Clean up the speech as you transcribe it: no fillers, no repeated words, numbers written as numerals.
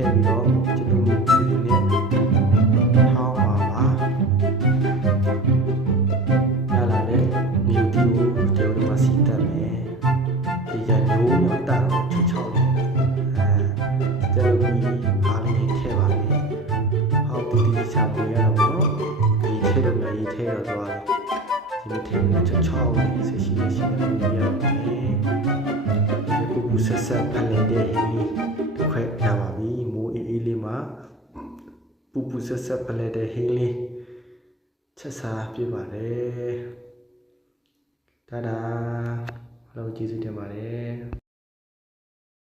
ထဲပြီးတော့ကျွန်တော်ဒီနေ့ထောင်းပါပါရလာတဲ့မြို့တီကိုကျွန်တော်တို့မစီတတ်မယ်ဒီကြရိုးမျိုးတာတော့ချွတ်ချောက်တယ်ကျွန်တော်ဒီအားလေးထဲပါမယ်ဟောဒီချာပေါ်ရတော့ဒီထဲတော့ရေးထဲတော့သွားတယ်ဒီထဲချွတ်ချောက်နေဆက်ရှိနေရတယ်ပူဆက်ဆက်ဖလဲတဲ့ဟင်းတစ်ခွက်ရပါပြီမိုးအေးလေးမှာပူဆက်ဆက်ဖလဲတဲ့ဟင်းလေးချက်စားပြပါတယ်ဒါဒါအားလုံးကျေးဇူးတင်ပါတယ်